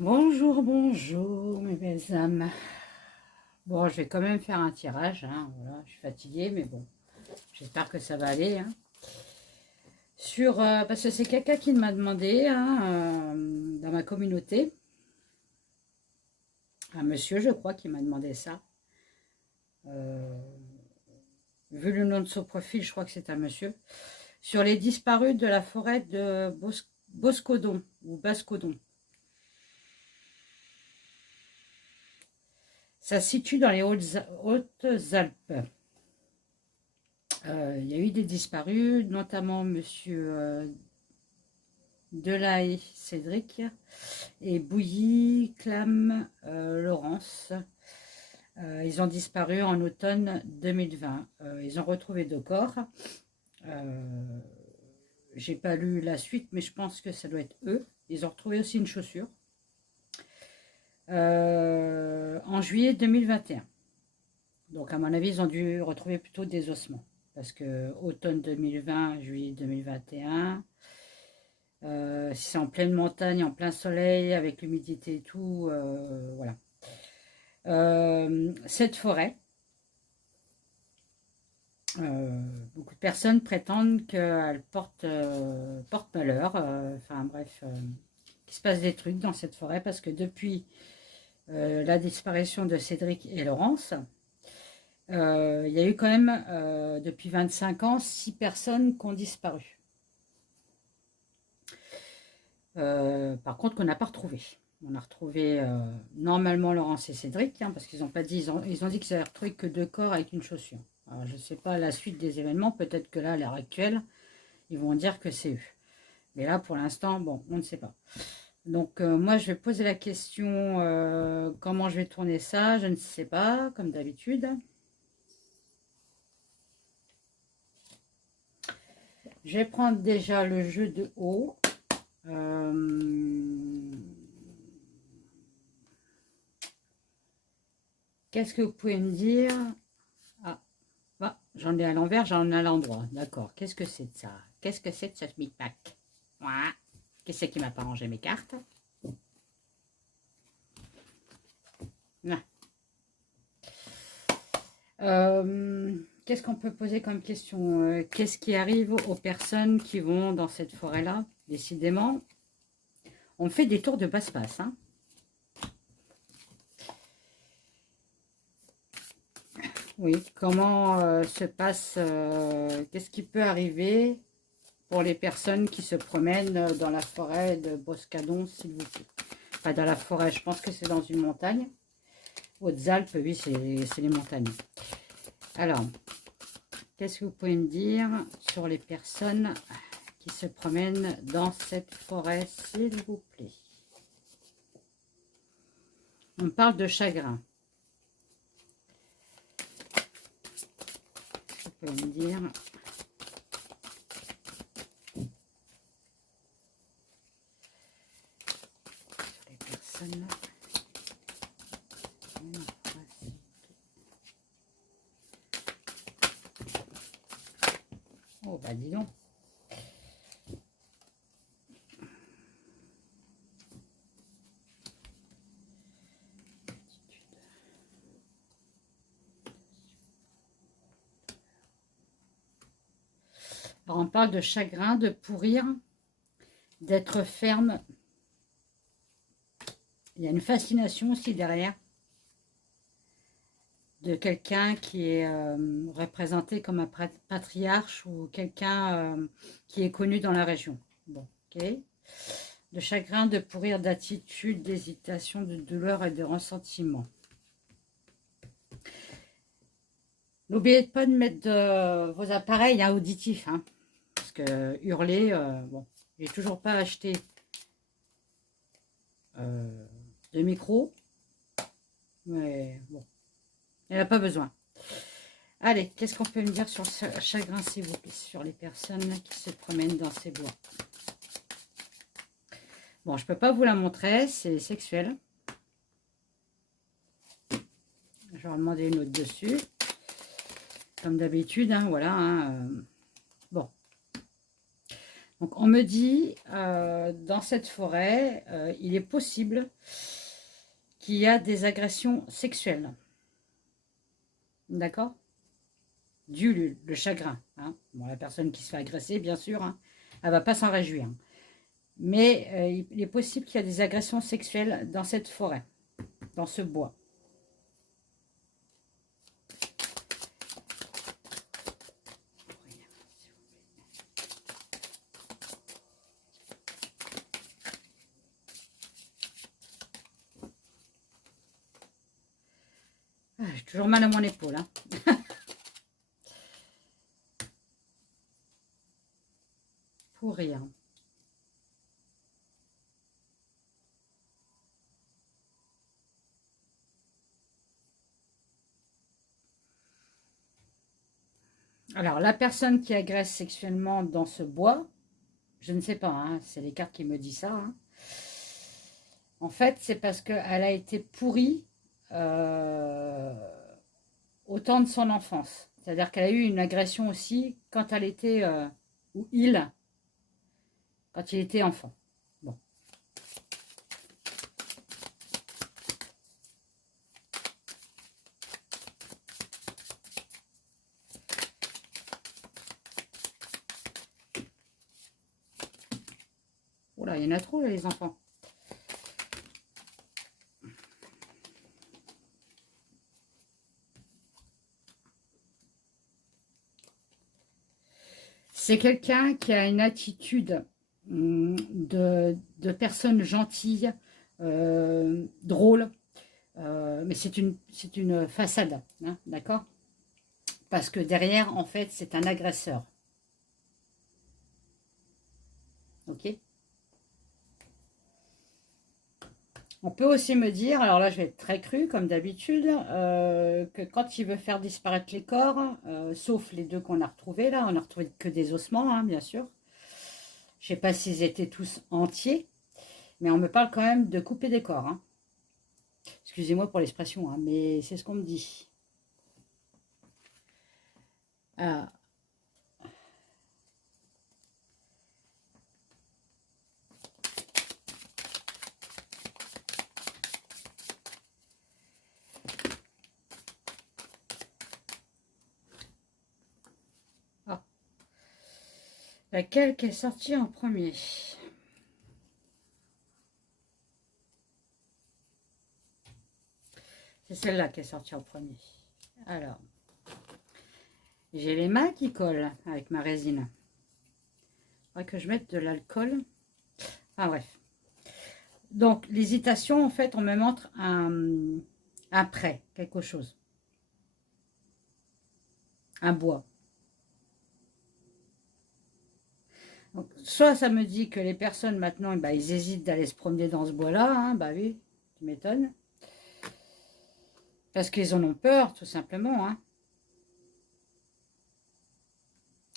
Bonjour, bonjour mes belles âmes. Bon, je vais quand même faire un tirage, hein, voilà, je suis fatiguée, mais bon, j'espère que ça va aller. Hein. Parce que c'est quelqu'un qui m'a demandé hein, dans ma communauté, un monsieur, je crois, qui m'a demandé ça. Euh, Vu le nom de son profil, je crois que c'est un monsieur. Sur les disparus de la forêt de Boscodon ou Bascodon. Ça se situe dans les Hautes-Alpes. Il y a eu des disparus, notamment monsieur Delahaye Cédric et Bouilly Clam Laurence. Ils ont disparu en automne 2020. Ils ont retrouvé deux corps. Euh, J'ai pas lu la suite, mais je pense que ça doit être eux. Ils ont retrouvé aussi une chaussure en juillet 2021. Donc, à mon avis, ils ont dû retrouver plutôt des ossements. Parce que automne 2020, juillet 2021, si c'est en pleine montagne, en plein soleil, avec l'humidité et tout, voilà. Cette forêt, beaucoup de personnes prétendent qu'elle porte malheur. Enfin bref, qu'il se passe des trucs dans cette forêt parce que depuis la disparition de Cédric et Laurence, il y a eu quand même, depuis 25 ans, 6 personnes qui ont disparu. Par contre, qu'on n'a pas retrouvé. On a retrouvé normalement Laurence et Cédric, hein, parce qu'ils n'ont pas dit, ils ont dit qu'ils avaient retrouvé que deux corps avec une chaussure. Alors, je ne sais pas la suite des événements, peut-être que là, à l'heure actuelle, ils vont dire que c'est eux. Mais là, pour l'instant, bon, on ne sait pas. Donc, moi, je vais poser la question, comment je vais tourner ça, je ne sais pas, comme d'habitude. Je vais prendre déjà le jeu de haut. Qu'est-ce que vous pouvez me dire? Ah, bah, j'en ai à l'envers, j'en ai à l'endroit. D'accord. Qu'est-ce que c'est de ça? Qu'est-ce que c'est de ce micmac? Voilà. Qu'est-ce qui m'a pas rangé mes cartes? Ah. Qu'est-ce qu'on peut poser comme question? Qu'est-ce qui arrive aux personnes qui vont dans cette forêt-là? Décidément, on fait des tours de passe-passe. Hein. Oui, comment se passe, qu'est-ce qui peut arriver pour les personnes qui se promènent dans la forêt de Boscadon, s'il vous plaît? Pas dans la forêt, je pense que c'est dans une montagne. Hautes-Alpes, oui, c'est les montagnes. Alors, qu'est-ce que vous pouvez me dire sur les personnes qui se promènent dans cette forêt, s'il vous plaît? On parle de chagrin. Vous pouvez me dire... sur les personnes... Oh, bah dis donc. Alors, on parle de chagrin, de pourrir, d'être ferme. Il y a une fascination aussi derrière de quelqu'un qui est représenté comme un patriarche ou quelqu'un qui est connu dans la région. Bon, ok. De chagrin, de pourrir, d'attitude, d'hésitation, de douleur et de ressentiment. N'oubliez pas de mettre vos appareils hein, auditifs, hein, parce que hurler, bon, j'ai toujours pas acheté de micro, mais bon, il n'y en a pas besoin. Allez, qu'est-ce qu'on peut me dire sur ce chagrin, s'il vous plaît, sur les personnes qui se promènent dans ces bois? Bon, je ne peux pas vous la montrer, c'est sexuel. Je vais en demander une autre dessus. Comme d'habitude, hein, voilà. Hein, bon. Donc on me dit, dans cette forêt, il est possible qu'il y a des agressions sexuelles. D'accord? Dû le chagrin. Hein. Bon, la personne qui se fait agresser, bien sûr, hein, elle ne va pas s'en réjouir. Mais il est possible qu'il y ait des agressions sexuelles dans cette forêt, dans ce bois. Ah, j'ai toujours mal à mon épaule. Hein. Pour rien. Alors, la personne qui agresse sexuellement dans ce bois, je ne sais pas, hein, c'est les cartes qui me disent ça. Hein. En fait, c'est parce qu'elle a été pourrie au temps de son enfance. C'est-à-dire qu'elle a eu une agression aussi quand elle était, ou il, quand il était enfant. Bon. Oula, il y en a trop, les enfants. C'est quelqu'un qui a une attitude de personne gentille, drôle, mais c'est une façade, hein, d'accord? Parce que derrière, en fait, c'est un agresseur. Ok? On peut aussi me dire, alors là je vais être très cru comme d'habitude, que quand il veut faire disparaître les corps, sauf les deux qu'on a retrouvés là, on n'a retrouvé que des ossements, hein, bien sûr. Je ne sais pas s'ils étaient tous entiers, mais on me parle quand même de couper des corps. Hein. Excusez-moi pour l'expression, hein, mais c'est ce qu'on me dit. Ah. Ah. Laquelle qui est sortie en premier? C'est celle-là qui est sortie en premier. Alors, j'ai les mains qui collent avec ma résine. Il faudrait que je mette de l'alcool. Ah bref. Donc, l'hésitation, en fait, on me montre un prêt, quelque chose. Un bois. Donc, soit ça me dit que les personnes, maintenant, bah, ils hésitent d'aller se promener dans ce bois-là. Hein, bah oui, tu m'étonnes. Parce qu'ils en ont peur, tout simplement. Hein.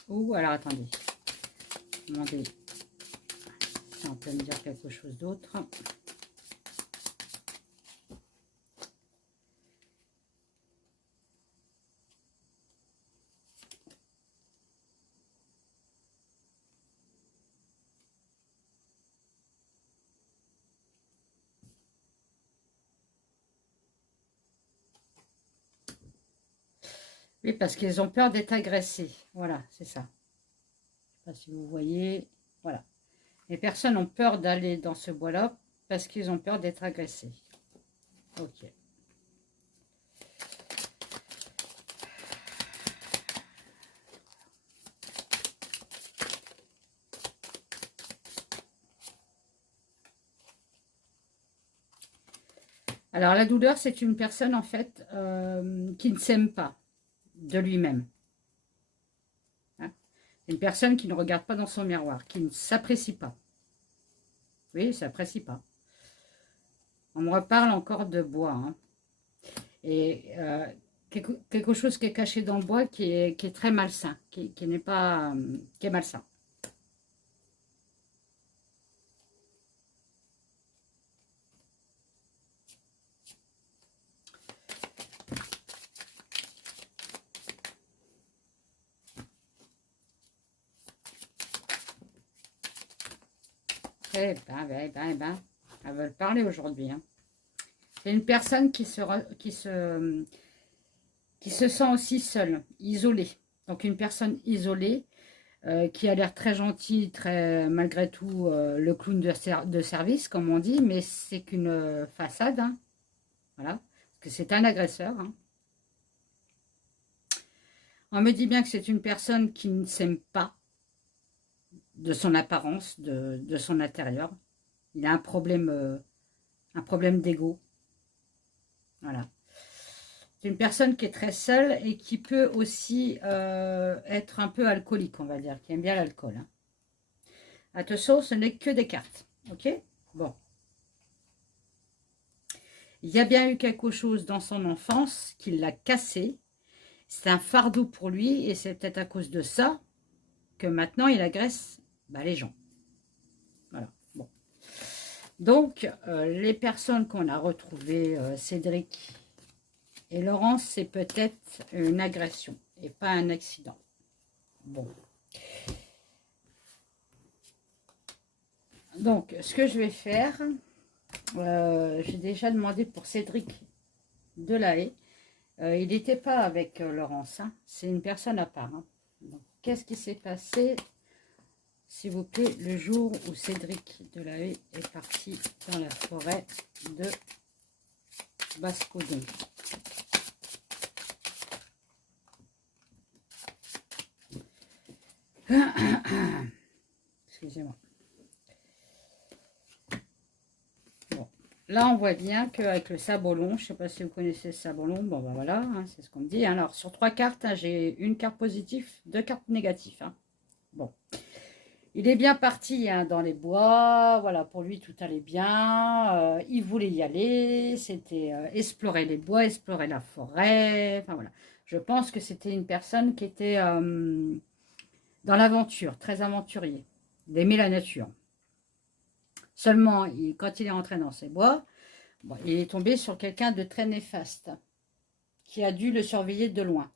Ou, alors, attendez. Demandez si on peut me dire quelque chose d'autre. Oui, parce qu'ils ont peur d'être agressés. Voilà, c'est ça. Je ne sais pas si vous voyez. Voilà. Les personnes ont peur d'aller dans ce bois-là parce qu'ils ont peur d'être agressés. Ok. Alors, la douleur, c'est une personne, en fait, qui ne s'aime pas de lui-même. Hein? Une personne qui ne regarde pas dans son miroir, qui ne s'apprécie pas. Oui, ne s'apprécie pas. On me reparle encore de bois. Hein. Et quelque chose qui est caché dans le bois qui est très malsain, qui n'est pas... qui est malsain. Elles veulent parler aujourd'hui. Hein. C'est une personne qui se sent aussi seule, isolée. Donc une personne isolée qui a l'air très gentille, très malgré tout le clown de service, comme on dit, mais c'est qu'une façade. Hein. Voilà, parce que c'est un agresseur. Hein. On me dit bien que c'est une personne qui ne s'aime pas de son apparence, de son intérieur. Il a un problème d'ego. Voilà. C'est une personne qui est très seule et qui peut aussi être un peu alcoolique, on va dire, qui aime bien l'alcool. Hein. Attention, ce n'est que des cartes. Ok? Bon. Il y a bien eu quelque chose dans son enfance qui l'a cassé. C'est un fardeau pour lui et c'est peut-être à cause de ça que maintenant il agresse les gens. Voilà. Bon. Donc, les personnes qu'on a retrouvées, Cédric et Laurence, c'est peut-être une agression et pas un accident. Bon. Donc, ce que je vais faire, j'ai déjà demandé pour Cédric Delahaye. Il n'était pas avec Laurence. Hein. C'est une personne à part. Hein. Qu'est-ce qui s'est passé, s'il vous plaît, le jour où Cédric Delahaye est parti dans la forêt de Bascodon? Excusez-moi. Bon. Là, on voit bien qu'avec le sabolon, je ne sais pas si vous connaissez le sabolon, bon ben voilà, hein, c'est ce qu'on me dit. Alors, sur 3 cartes, hein, j'ai une carte positive, 2 cartes négatives. Hein. Bon. Il est bien parti hein, dans les bois, voilà, pour lui tout allait bien, il voulait y aller, c'était explorer les bois, explorer la forêt, enfin voilà. Je pense que c'était une personne qui était dans l'aventure, très aventurier, il aimait la nature. Seulement, quand il est rentré dans ces bois, bon, il est tombé sur quelqu'un de très néfaste, qui a dû le surveiller de loin,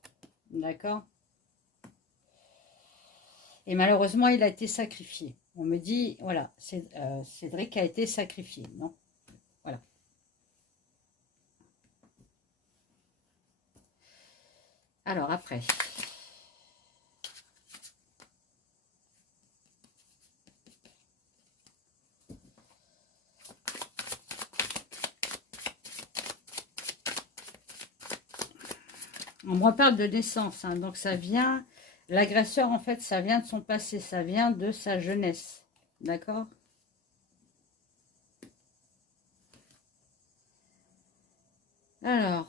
d'accord ? Et malheureusement, il a été sacrifié. On me dit, voilà, Cédric a été sacrifié, non? Voilà. Alors, après. On me reparle de naissance, hein, donc ça vient... L'agresseur, en fait, ça vient de son passé, ça vient de sa jeunesse, d'accord? Alors...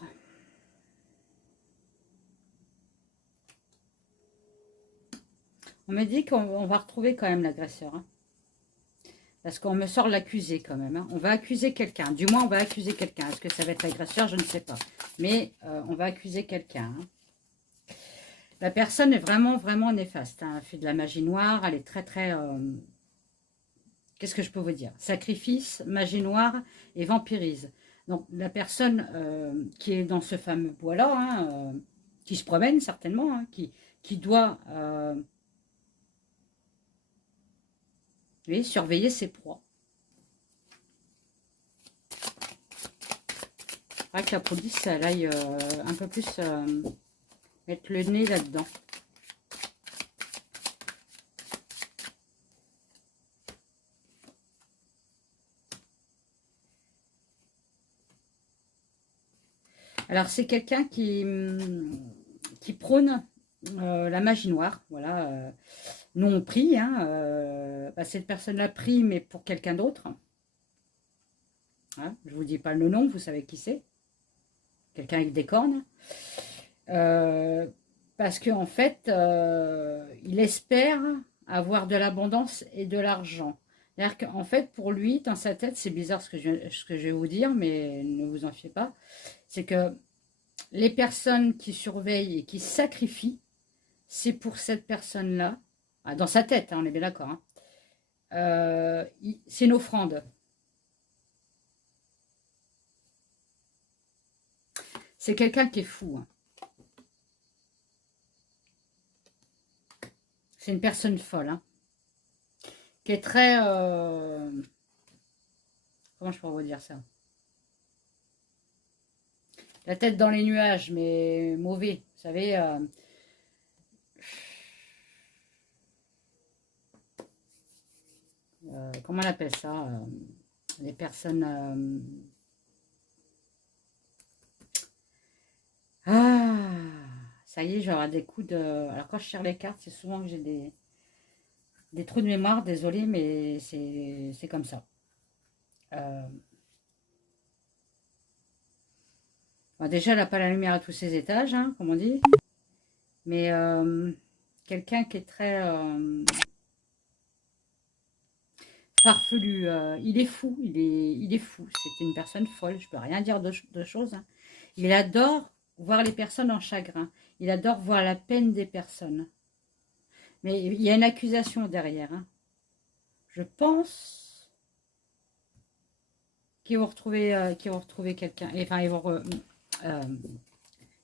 On me dit qu'on va retrouver quand même l'agresseur, hein. Parce qu'on me sort l'accusé quand même. Hein. On va accuser quelqu'un. Du moins, on va accuser quelqu'un. Est-ce que ça va être l'agresseur? Je ne sais pas. Mais on va accuser quelqu'un. Hein. La personne est vraiment, vraiment néfaste. Hein. Elle fait de la magie noire. Elle est très, très... Qu'est-ce que je peux vous dire? Sacrifice, magie noire et vampirise. Donc, la personne qui est dans ce fameux bois-là, hein, qui se promène certainement, hein, qui doit... oui, surveiller ses proies. Il faudra que la police elle aille un peu plus mettre le nez là-dedans. Alors, c'est quelqu'un qui prône la magie noire. Voilà. Nous, on prie. Hein, cette personne-là prie, mais pour quelqu'un d'autre. Hein, je ne vous dis pas le nom, vous savez qui c'est. Quelqu'un avec des cornes. Parce qu'en fait, il espère avoir de l'abondance et de l'argent. C'est-à-dire qu'en fait, pour lui, dans sa tête, c'est bizarre ce que je vais vous dire, mais ne vous en fiez pas, c'est que les personnes qui surveillent et qui sacrifient, c'est pour cette personne-là, dans sa tête, hein, on est bien d'accord, hein, c'est une offrande. C'est quelqu'un qui est fou. Hein. C'est une personne folle. Hein. qui est très... comment je pourrais vous dire ça? La tête dans les nuages, mais mauvais. Vous savez, comment on appelle ça? Les personnes... ah, ça y est, j'aurai des coups de... Alors quand je tire les cartes, c'est souvent que j'ai des trous de mémoire, désolé, mais c'est comme ça. Bon, déjà, elle n'a pas la lumière à tous ses étages, hein, comme on dit. Mais quelqu'un qui est très farfelu, il est fou, il est fou. C'est une personne folle, je peux rien dire de choses. Hein. Il adore voir les personnes en chagrin. Il adore voir la peine des personnes. Mais il y a une accusation derrière. Hein. Je pense qu'ils vont retrouver quelqu'un. Enfin, ils vont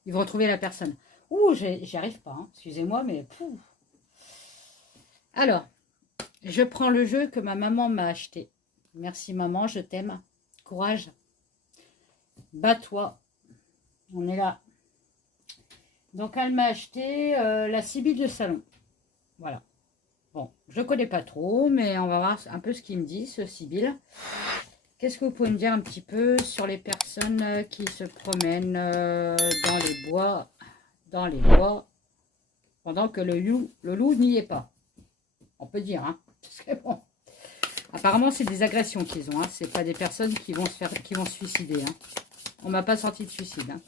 retrouver la personne. Ouh, j'y arrive pas. Hein. Excusez-moi, mais... Pouf. Alors, je prends le jeu que ma maman m'a acheté. Merci maman, je t'aime. Courage. Bats-toi. On est là. Donc, elle m'a acheté la Sibylle de Salon. Voilà. Bon, je ne connais pas trop, mais on va voir un peu ce qu'il me dit, ce Sibylle. Qu'est-ce que vous pouvez me dire un petit peu sur les personnes qui se promènent dans les bois, pendant que le loup n'y est pas? On peut dire, hein. C'est bon. Apparemment, c'est des agressions qu'ils ont. Hein. C'est pas des personnes qui vont se suicider. Hein. On m'a pas sorti de suicide. Hein.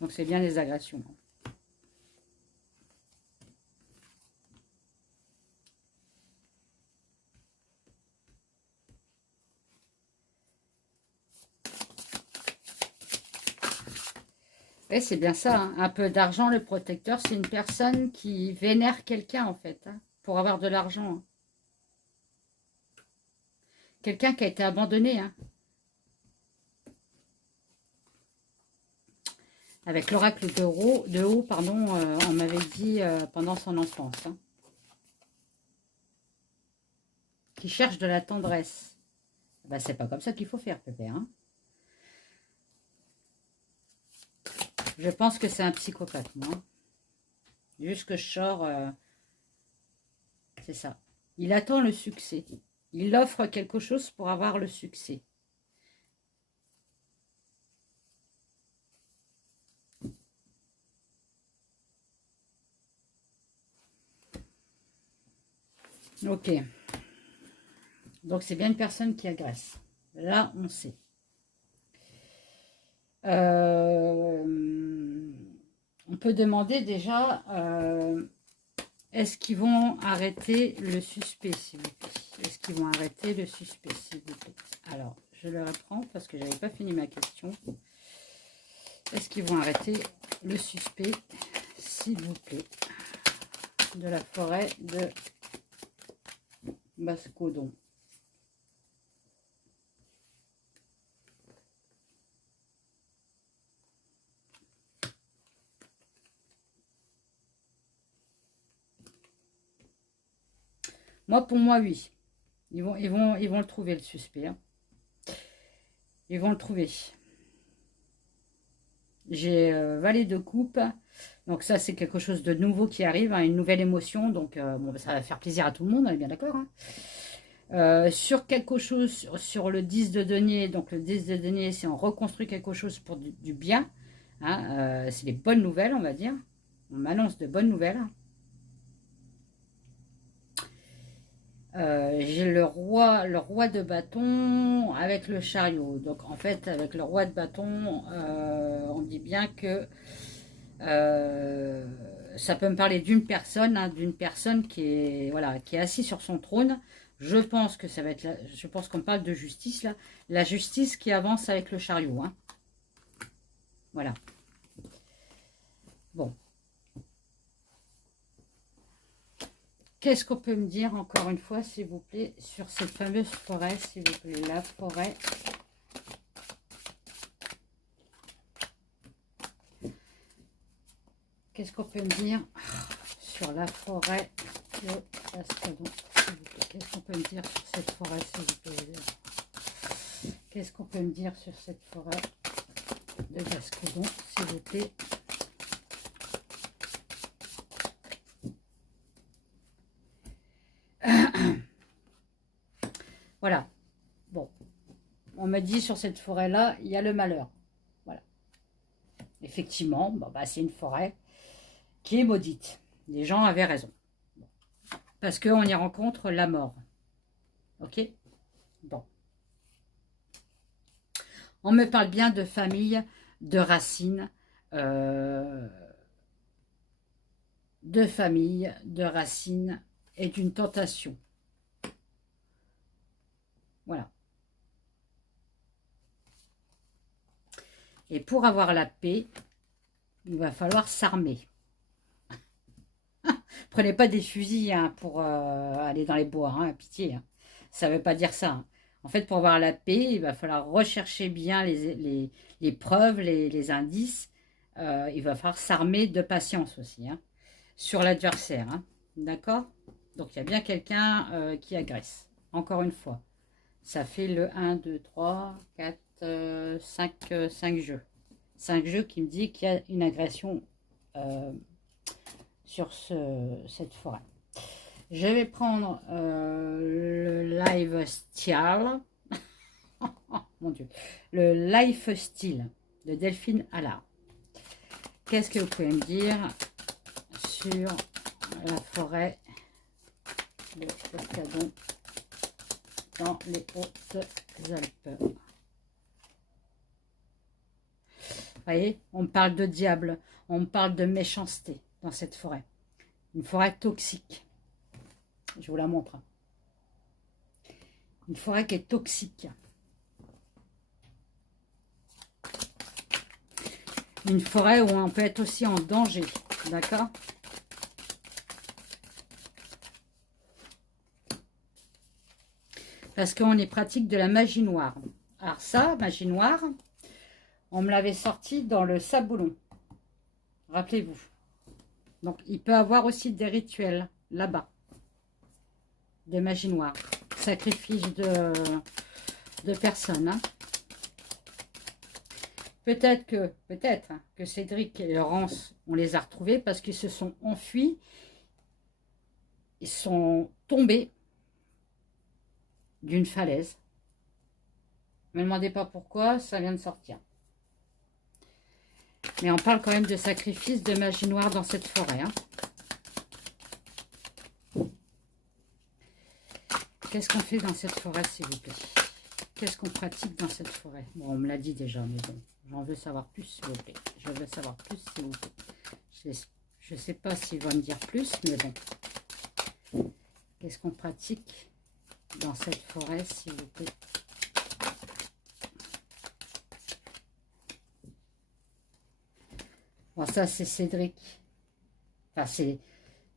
Donc, c'est bien des agressions. Oui, c'est bien ça. Hein. Un peu d'argent, le protecteur, c'est une personne qui vénère quelqu'un, en fait, hein, pour avoir de l'argent. Hein. Quelqu'un qui a été abandonné. Hein. Avec l'oracle de haut, pardon, on m'avait dit pendant son enfance. Hein. Qui cherche de la tendresse. Ben, c'est pas comme ça qu'il faut faire, Pépère. Hein. Je pense que c'est un psychopathe, moi. Juste que je sors, c'est ça. Il attend le succès. Il offre quelque chose pour avoir le succès. Ok. Donc, c'est bien une personne qui agresse. Là, on sait. On peut demander déjà, est-ce qu'ils vont arrêter le suspect, s'il vous plaît? Est-ce qu'ils vont arrêter le suspect, s'il vous plaît? Alors, je le reprends parce que je n'avais pas fini ma question. Est-ce qu'ils vont arrêter le suspect, s'il vous plaît, de la forêt de Bascodon? Moi, pour moi, oui. Ils vont le trouver, le suspect. Hein. Ils vont le trouver. J'ai valet de coupe. Donc ça, c'est quelque chose de nouveau qui arrive, hein, une nouvelle émotion. Donc bon, ça va faire plaisir à tout le monde, on est bien d'accord. Hein. Sur quelque chose, sur le 10 de denier. Donc le 10 de denier, c'est on reconstruit quelque chose pour du bien. Hein, c'est des bonnes nouvelles, on va dire. On m'annonce de bonnes nouvelles. J'ai le roi de bâton avec le chariot. Donc en fait, avec le roi de bâton, on dit bien que ça peut me parler d'une personne, hein, qui est voilà, qui est assise sur son trône. Je pense que ça va être, je pense qu'on parle de justice là, la justice qui avance avec le chariot. Hein. Voilà. Bon. Qu'est-ce qu'on peut me dire encore une fois, s'il vous plaît, sur cette fameuse forêt, s'il vous plaît, la forêt. Qu'est-ce qu'on peut me dire sur la forêt de Bascodon? s'il vous plaît. Qu'est-ce qu'on peut me dire sur cette forêt, s'il vous plaît? Qu'est-ce qu'on peut me dire sur cette forêt de Gascodon, s'il vous plaît? Voilà. Bon. On me dit sur cette forêt-là, il y a le malheur. Voilà. Effectivement, bon, bah, c'est une forêt qui est maudite. Les gens avaient raison. Parce qu'on y rencontre la mort. Ok? Bon. On me parle bien de famille, de racines, et d'une tentation. Voilà. Et pour avoir la paix, il va falloir s'armer. Prenez pas des fusils hein, pour aller dans les bois, hein, pitié. Hein. Ça ne veut pas dire ça. Hein. En fait, pour avoir la paix, il va falloir rechercher bien les preuves, les indices. Il va falloir s'armer de patience aussi hein, sur l'adversaire. Hein. D'accord? Donc, il y a bien quelqu'un qui agresse. Encore une fois. Ça fait le 1, 2, 3, 4, 5 jeux. 5 jeux qui me dit qu'il y a une agression sur cette forêt. Je vais prendre le lifestyle. Oh, mon Dieu. Le lifestyle de Delphine Allard. Qu'est-ce que vous pouvez me dire sur la forêt de Boscadon dans les Hautes-Alpes? Vous voyez, on me parle de diable, on me parle de méchanceté dans cette forêt. Une forêt toxique. Je vous la montre. Une forêt qui est toxique. Une forêt où on peut être aussi en danger. D'accord? Parce qu'on est pratique de la magie noire. Alors ça, magie noire, on me l'avait sorti dans le Saboulon. Rappelez-vous. Donc, il peut avoir aussi des rituels là-bas. De magie noire. Sacrifice de personnes. Hein. Peut-être que Cédric et Laurence, on les a retrouvés parce qu'ils se sont enfuis. Ils sont tombés d'une falaise. Ne me demandez pas pourquoi, ça vient de sortir. Mais on parle quand même de sacrifice de magie noire dans cette forêt. Hein. Qu'est-ce qu'on fait dans cette forêt, s'il vous plaît? Qu'est-ce qu'on pratique dans cette forêt? Bon, on me l'a dit déjà, mais bon, j'en veux savoir plus, s'il vous plaît. Je veux savoir plus, s'il vous plaît. Je ne sais pas s'il va me dire plus, mais bon. Qu'est-ce qu'on pratique dans cette forêt, s'il vous plaît? Bon, ça, c'est Cédric. Enfin,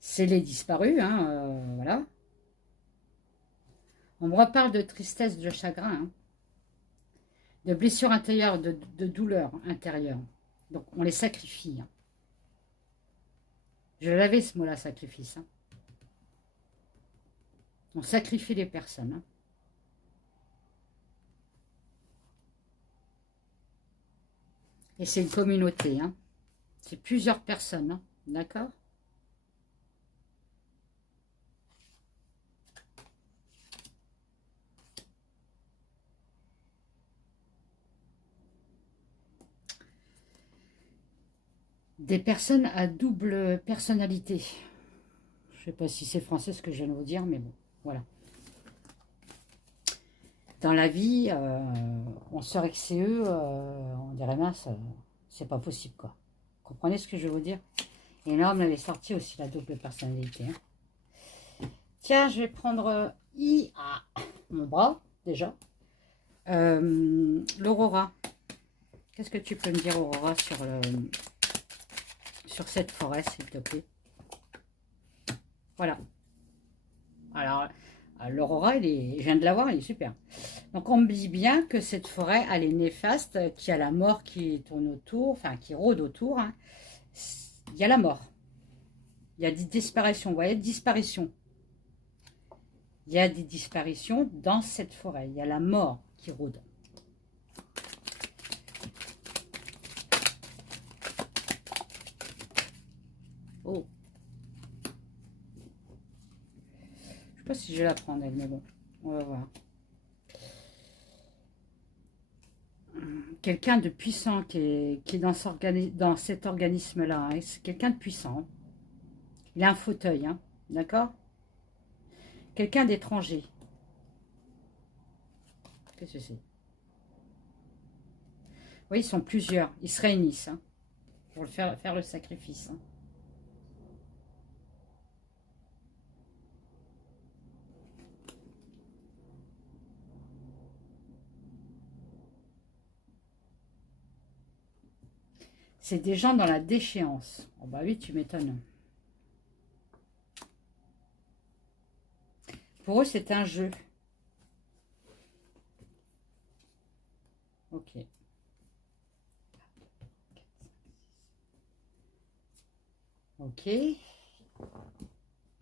c'est les disparus, hein, voilà. On me reparle de tristesse, de chagrin, hein, de blessures intérieures, de douleurs intérieures. Donc, on les sacrifie. Hein. Je l'avais, ce mot-là, sacrifice. Hein. On sacrifie les personnes. Hein. Et c'est une communauté. Hein. C'est plusieurs personnes. Hein. D'accord? Des personnes à double personnalité. Je ne sais pas si c'est français ce que je viens de vous dire, mais bon, voilà. Dans la vie, on sort avec CE, on dirait mince, c'est pas possible, quoi. Vous comprenez ce que je veux vous dire? Et là, on m'avait sorti aussi la double personnalité. Hein. Tiens, je vais prendre mon bras, déjà. L'Aurora. Qu'est-ce que tu peux me dire, Aurora, sur cette forêt, s'il te plaît? Voilà. Alors, l'Aurora, je viens de la voir, elle est super. Donc, on me dit bien que cette forêt, elle est néfaste, qu'il y a la mort qui tourne autour, enfin, qui rôde autour. Hein. Il y a la mort. Il y a des disparitions, vous voyez, disparition. Il y a des disparitions dans cette forêt. Il y a la mort qui rôde. Oh. Je sais pas si je vais la prendre, elle, mais bon, on va voir. Quelqu'un de puissant qui est dans cet organisme-là. Hein. C'est quelqu'un de puissant. Il a un fauteuil, hein, d'accord? Quelqu'un d'étranger. Qu'est-ce que c'est? Oui, ils sont plusieurs. Ils se réunissent hein, pour faire le sacrifice. Hein. C'est des gens dans la déchéance. Oh bah oui, tu m'étonnes. Pour eux, c'est un jeu. Ok. Ok.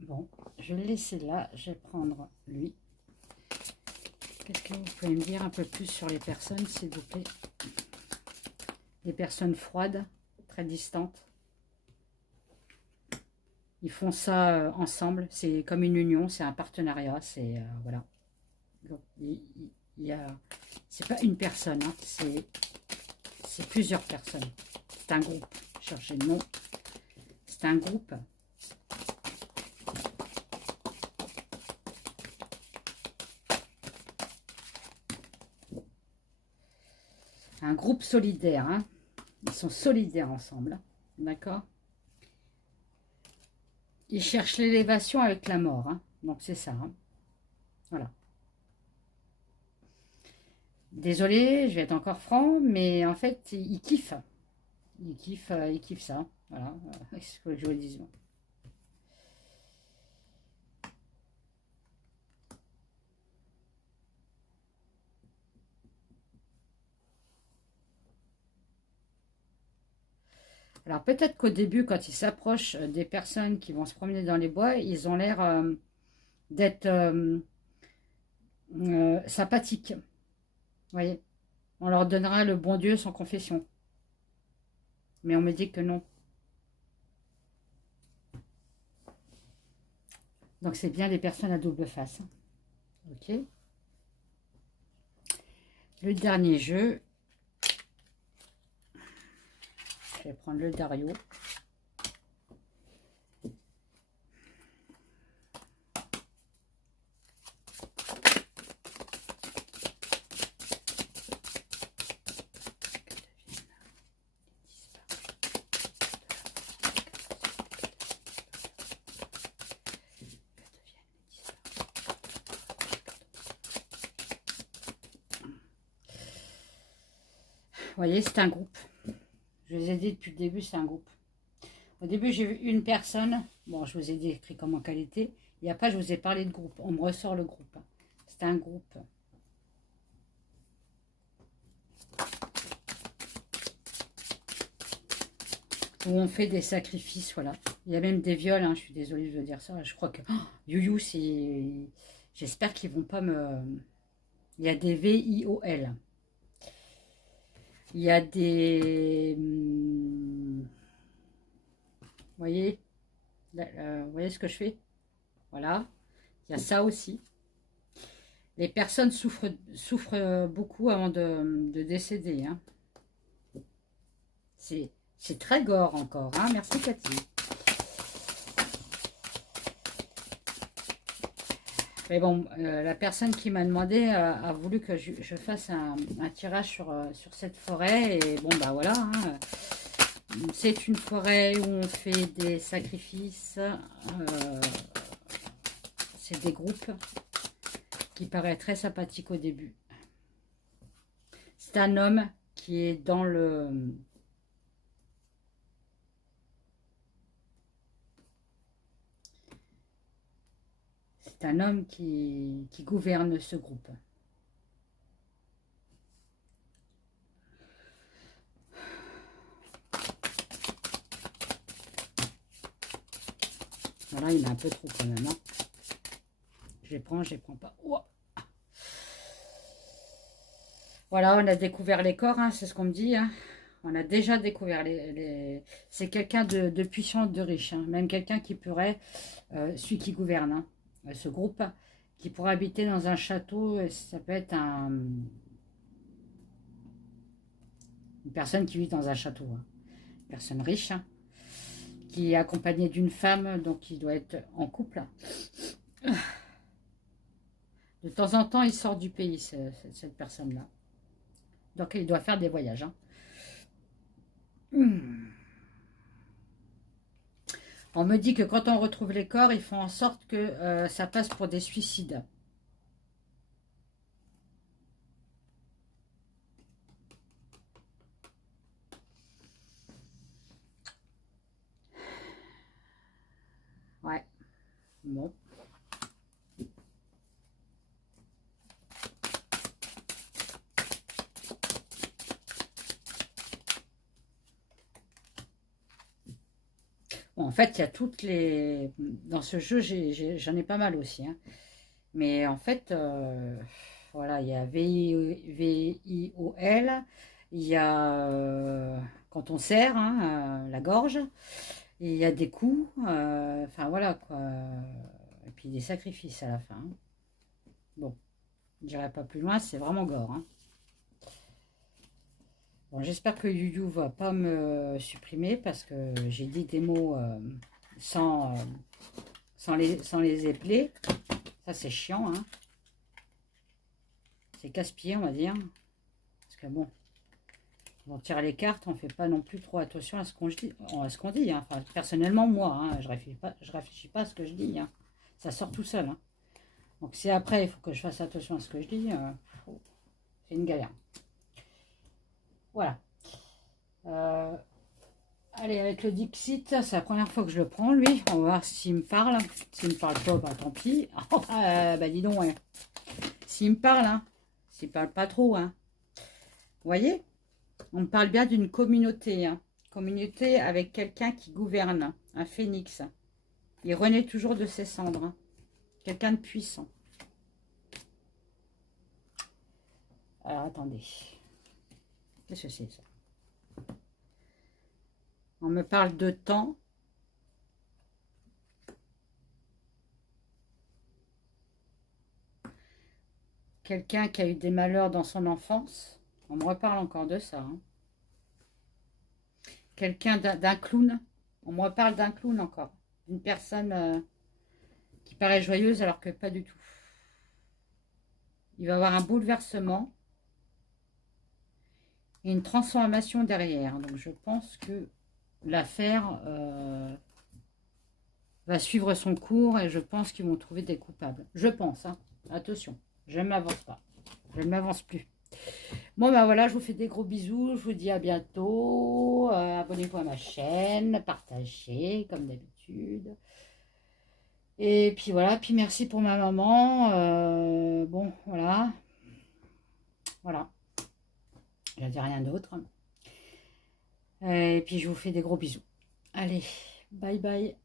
Bon, je vais le laisser là. Je vais prendre lui. Qu'est-ce que vous pouvez me dire un peu plus sur les personnes, s'il vous plaît? Les personnes froides, très distantes. Ils font ça ensemble. C'est comme une union, c'est un partenariat. C'est voilà. Donc, c'est pas une personne, hein, c'est plusieurs personnes. C'est un groupe. Cherchez le nom. C'est un groupe. Un groupe solidaire. Hein. Ils sont solidaires ensemble. D'accord? Ils cherchent l'élévation avec la mort. Hein. Donc c'est ça. Hein. Voilà. Désolé, je vais être encore franc, mais en fait, ils kiffent. Ils kiffent ça. Voilà. Qu'est-ce que je vous dise? Alors peut-être qu'au début, quand ils s'approchent des personnes qui vont se promener dans les bois, ils ont l'air d'être sympathiques. Vous voyez, on leur donnera le bon Dieu sans confession. Mais on me dit que non. Donc c'est bien des personnes à double face. Ok. Le dernier jeu. Je vais prendre le Dario. Vous voyez, c'est un groupe. Je vous ai dit depuis le début, c'est un groupe. Au début, j'ai vu une personne. Bon, je vous ai décrit comment qu'elle était. Et après, je vous ai parlé de groupe. On me ressort le groupe. C'est un groupe. Où on fait des sacrifices, voilà. Il y a même des viols, hein, je suis désolée de dire ça. Je crois que... Oh, Youyou, c'est... J'espère qu'ils vont pas me... Il y a des VIOL. Il y a des... vous voyez ce que je fais? Voilà. Il y a ça aussi. Les personnes souffrent beaucoup avant de décéder. Hein. C'est très gore encore. Hein. Merci Cathy. Mais bon, la personne qui m'a demandé a voulu que je fasse un tirage sur cette forêt. Et bon, bah voilà. Hein. C'est une forêt où on fait des sacrifices. C'est des groupes qui paraît très sympathique au début. C'est un homme qui est dans le... C'est un homme qui gouverne ce groupe. Voilà, il est un peu trop quand même. Hein. Je les prends pas. Ouah. Voilà, on a découvert les corps, hein, c'est ce qu'on me dit. Hein. On a déjà découvert C'est quelqu'un de puissant, de riche. Hein. Même quelqu'un qui pourrait, celui qui gouverne, hein, ce groupe, qui pourrait habiter dans un château. Ça peut être une personne qui vit dans un château. Hein. Une personne riche, hein, qui est accompagnée d'une femme, donc il doit être en couple. De temps en temps, il sort du pays, cette personne-là. Donc il doit faire des voyages. Hein. On me dit que quand on retrouve les corps, ils font en sorte que ça passe pour des suicides. Ouais, bon. Bon, en fait, il y a toutes les... Dans ce jeu, j'en ai pas mal aussi. Hein. Mais en fait, voilà, il y a VIOL, il y a quand on serre, hein, la gorge, et il y a des coups, enfin voilà quoi. Et puis des sacrifices à la fin. Hein. Bon, je n'irai pas plus loin, c'est vraiment gore. Hein. Bon, j'espère que Yuyu va pas me supprimer parce que j'ai dit des mots sans, sans les épeler. Ça, c'est chiant. Hein. C'est casse-pied, on va dire. Parce que bon, on tire les cartes, on fait pas non plus trop attention à ce qu'on dit. Hein. Enfin, personnellement, moi, hein, je réfléchis pas à ce que je dis. Hein. Ça sort tout seul. Hein. Donc si après, il faut que je fasse attention à ce que je dis, c'est une galère. Voilà. Allez, avec le Dixit, c'est la première fois que je le prends, lui. On va voir s'il me parle. S'il me parle pas, bah tant pis. Bah dis donc, ouais. S'il me parle, hein. S'il parle pas trop, hein. Vous voyez? On me parle bien d'une communauté, hein. Communauté avec quelqu'un qui gouverne, un phénix. Il renaît toujours de ses cendres. Hein. Quelqu'un de puissant. Alors, attendez. Qu'est-ce que c'est, ça? On me parle de temps. Quelqu'un qui a eu des malheurs dans son enfance. On me reparle encore de ça. Hein. Quelqu'un d'un clown. On me reparle d'un clown encore. Une personne qui paraît joyeuse alors que pas du tout. Il va y avoir un bouleversement et une transformation derrière. Donc je pense que l'affaire va suivre son cours et je pense qu'ils vont trouver des coupables. Je pense, hein. Attention, je ne m'avance pas. Je ne m'avance plus. Bon, ben voilà, je vous fais des gros bisous. Je vous dis à bientôt. Abonnez-vous à ma chaîne. Partagez, comme d'habitude. Et puis voilà. Puis merci pour ma maman. Bon, voilà. Voilà. Je ne dis rien d'autre. Et puis je vous fais des gros bisous. Allez, bye bye.